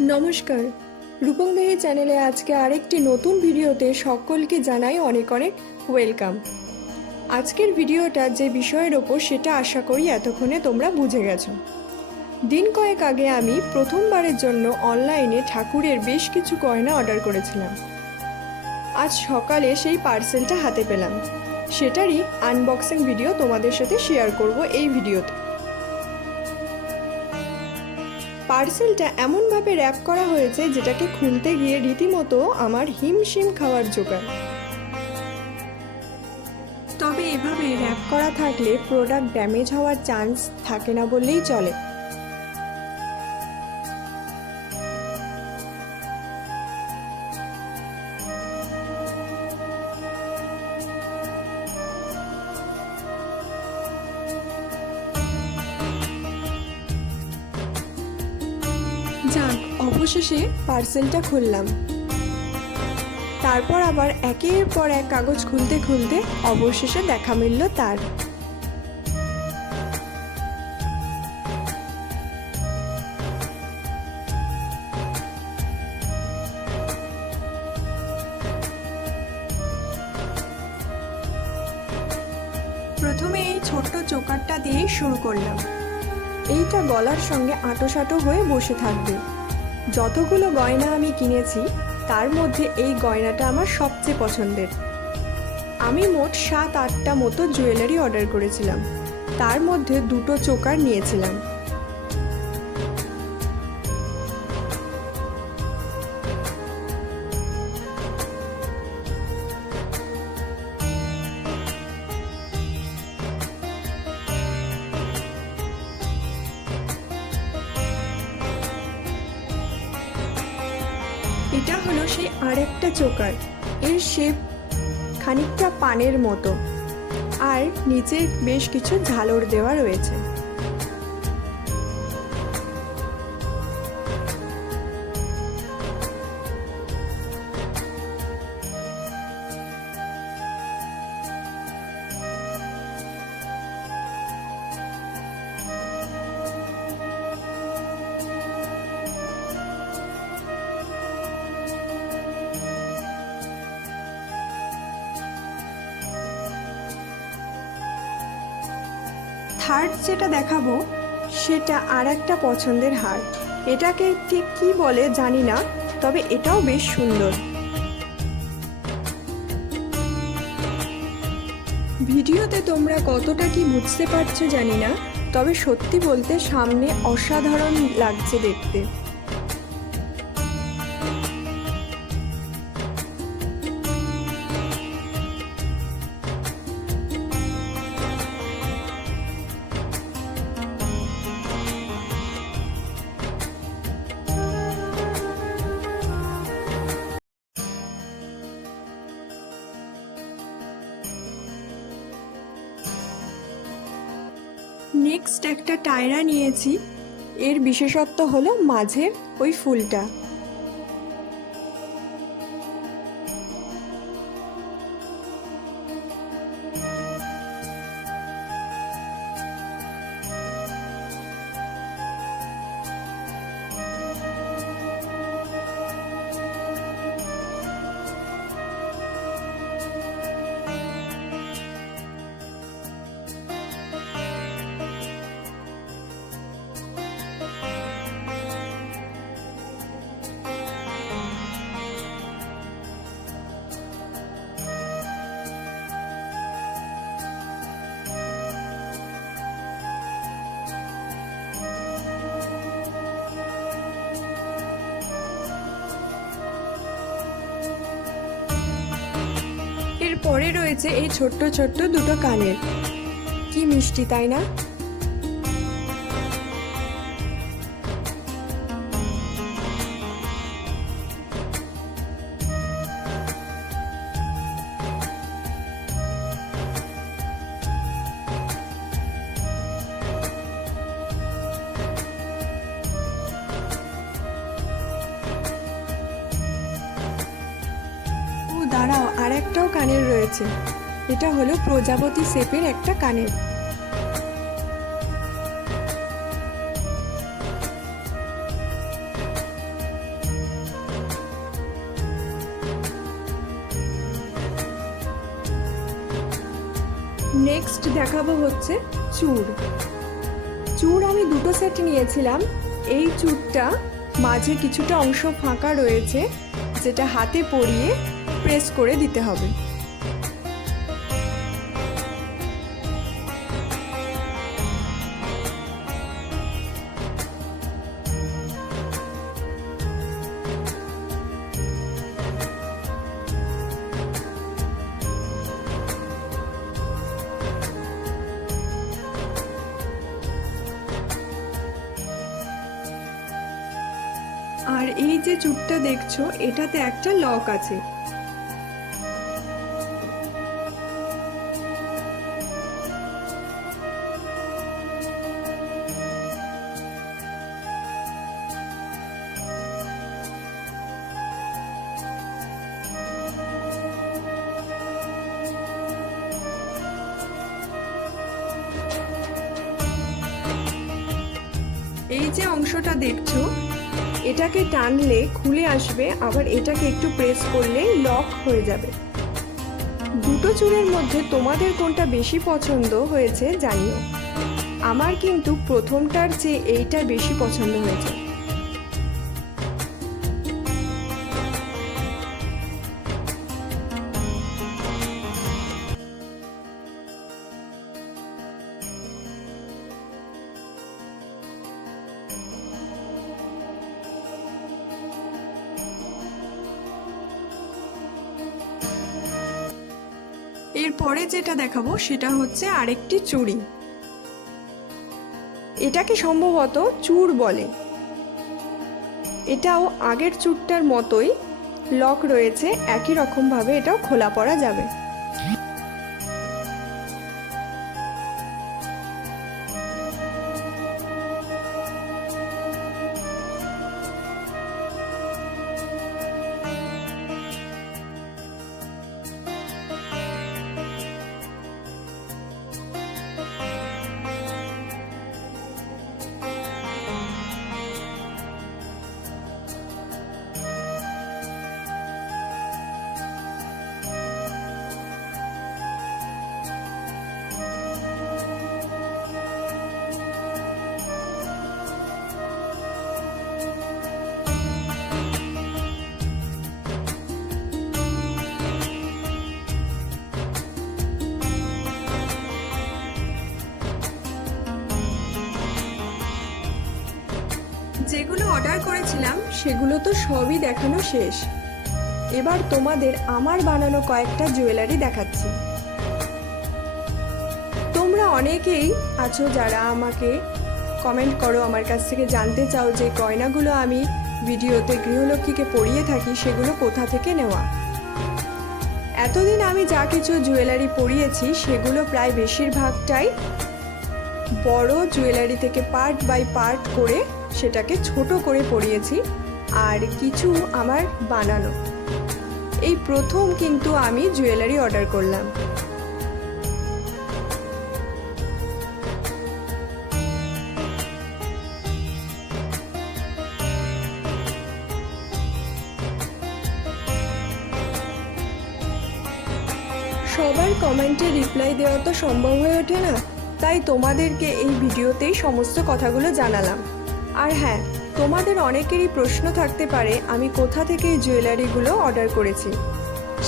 নমস্কার, রূপম দেহি চ্যানেলে আজকে আরেকটি নতুন ভিডিওতে সকলকে জানাই অনেক অনেক ওয়েলকাম। আজকের ভিডিওটা যে বিষয়ের ওপর সেটা আশা করি এতক্ষণে তোমরা বুঝে গেছো। দিন কয়েক আগে আমি প্রথমবারের জন্য অনলাইনে ঠাকুরের বেশ কিছু গয়না অর্ডার করেছিলাম। আজ সকালে সেই পার্সেলটা হাতে পেলাম, সেটারই আনবক্সিং ভিডিও তোমাদের সাথে শেয়ার করব এই ভিডিওতে। পার্সেলটা এমনভাবে র্যাপ করা হয়েছে যেটাকে খুলতে গিয়ে রীতিমতো আমার হিমশিম খাওয়ার জোগাড়। তবে এভাবে র্যাপ করা থাকলে প্রোডাক্ট ড্যামেজ হওয়ার চান্স থাকে না বললেই চলে। যাক, অবশেষে পার্সেলটা খুললাম। তারপর আবার একের পর এক কাগজ খুলতে খুলতে অবশেষে দেখা মিলল তার। প্রথমে এই ছোট্ট চোকারটা দিয়েই শুরু করলাম। এইটা গলার সঙ্গে আঁটোসাঁটো হয়ে বসে থাকবে। যতগুলো গয়না আমি কিনেছি তার মধ্যে এই গয়নাটা আমার সবচেয়ে পছন্দের। আমি মোট 7-8টা মতো জুয়েলারি অর্ডার করেছিলাম, তার মধ্যে 2টো চোকার নিয়েছিলাম। এটা হলো সেই আরেকটা চোকার। এর শেপ খানিকটা পানের মতো, আর নিচে বেশ কিছু ঝালর দেওয়া রয়েছে। থার্ড যেটা দেখাবো সেটা আর একটা পছন্দের হার। এটাকে ঠিক কি বলে জানি না, তবে এটাও বেশ সুন্দর। ভিডিওতে তোমরা কতটা কি বুঝতে পারছো জানি না, তবে সত্যি বলতে সামনে অসাধারণ লাগছে দেখতে। নেক্সট একটা টায়রা নিয়েছি। এর বিশেষত্ব হলো মাঝের ওই ফুলটা। এরপরে রয়েছে এই ছোট্ট ছোট্ট 2টো কানের। কি মিষ্টি, তাই না? দাঁড়াও, আর একটাও কানের রয়েছে। এটা হলো প্রজাপতি শেপের একটা কানের। নেক্সট দেখাবো হচ্ছে চূড়। চূড় আমি দুটো সেট নিয়েছিলাম। এই চূড়টা মাঝে কিছুটা অংশ ফাঁকা রয়েছে, যেটা হাতে পরিয়ে প্রেস করে দিতে হবে। আর এই যে চূড়টা দেখছো, এটাতে একটা লক আছে। এই যে অংশটা দেখছো, এটাকে টানলে খুলে আসবে, আবার এটাকে একটু প্রেস করলে লক হয়ে যাবে। দুটো চূড়ের মধ্যে তোমাদের কোনটা বেশি পছন্দ হয়েছে জানিও। আমার কিন্তু প্রথমটার চেয়ে এইটা বেশি পছন্দ হয়েছে। এরপরে যেটা দেখাবো সেটা হচ্ছে আরেকটি চুড়ি। এটাকে সম্ভবত চূড় বলে। এটাও আগের চূড়টার মতোই লক রয়েছে, একই রকম ভাবে এটাও খোলা পড়া যাবে। যেগুলো অর্ডার করেছিলাম সেগুলো তো সবই দেখানো শেষ। এবার তোমাদের আমার বানানো কয়েকটা জুয়েলারি দেখাচ্ছি। তোমরা অনেকেই আছো যারা আমাকে কমেন্ট করো, আমার কাছ থেকে জানতে চাও যে গয়নাগুলো আমি ভিডিওতে গৃহলক্ষ্মীকে পরিয়ে থাকি সেগুলো কোথা থেকে নেওয়া। এতদিন আমি যা কিছু জুয়েলারি পরিয়েছি সেগুলো প্রায় বেশিরভাগটাই বড় জুয়েলারি থেকে পার্ট বাই পার্ট করে সেটাকে ছোট করে পরিয়েছি, আর কিছু আমার বানানো। এই প্রথম কিন্তু আমি জুয়েলারি অর্ডার করলাম। সবার কমেন্টে রিপ্লাই দেওয়া তো সম্ভব হয়ে ওঠে না, তাই তোমাদেরকে এই ভিডিওতেই সমস্ত কথাগুলো জানালাম। আর হ্যাঁ, তোমাদের অনেকেরই প্রশ্ন থাকতে পারে আমি কোথা থেকে এই জুয়েলারিগুলো অর্ডার করেছি।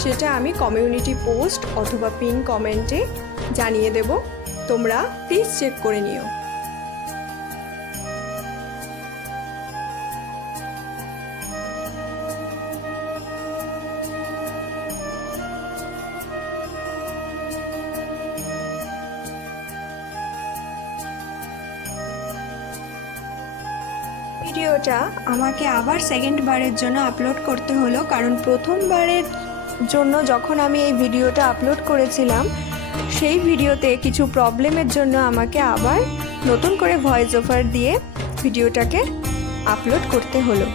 সেটা আমি কমিউনিটি পোস্ট অথবা পিন কমেন্টে জানিয়ে দেব, তোমরা প্লিজ চেক করে নিও। ভিডিওটা আমাকে আবার সেকেন্ড বারের জন্য আপলোড করতে হলো, কারণ প্রথমবারের জন্য যখন আমি এই ভিডিওটা আপলোড করেছিলাম সেই ভিডিওতে কিছু প্রবলেমের জন্য আমাকে আবার নতুন করে ভয়েস ওভার দিয়ে ভিডিওটাকে আপলোড করতে হলো।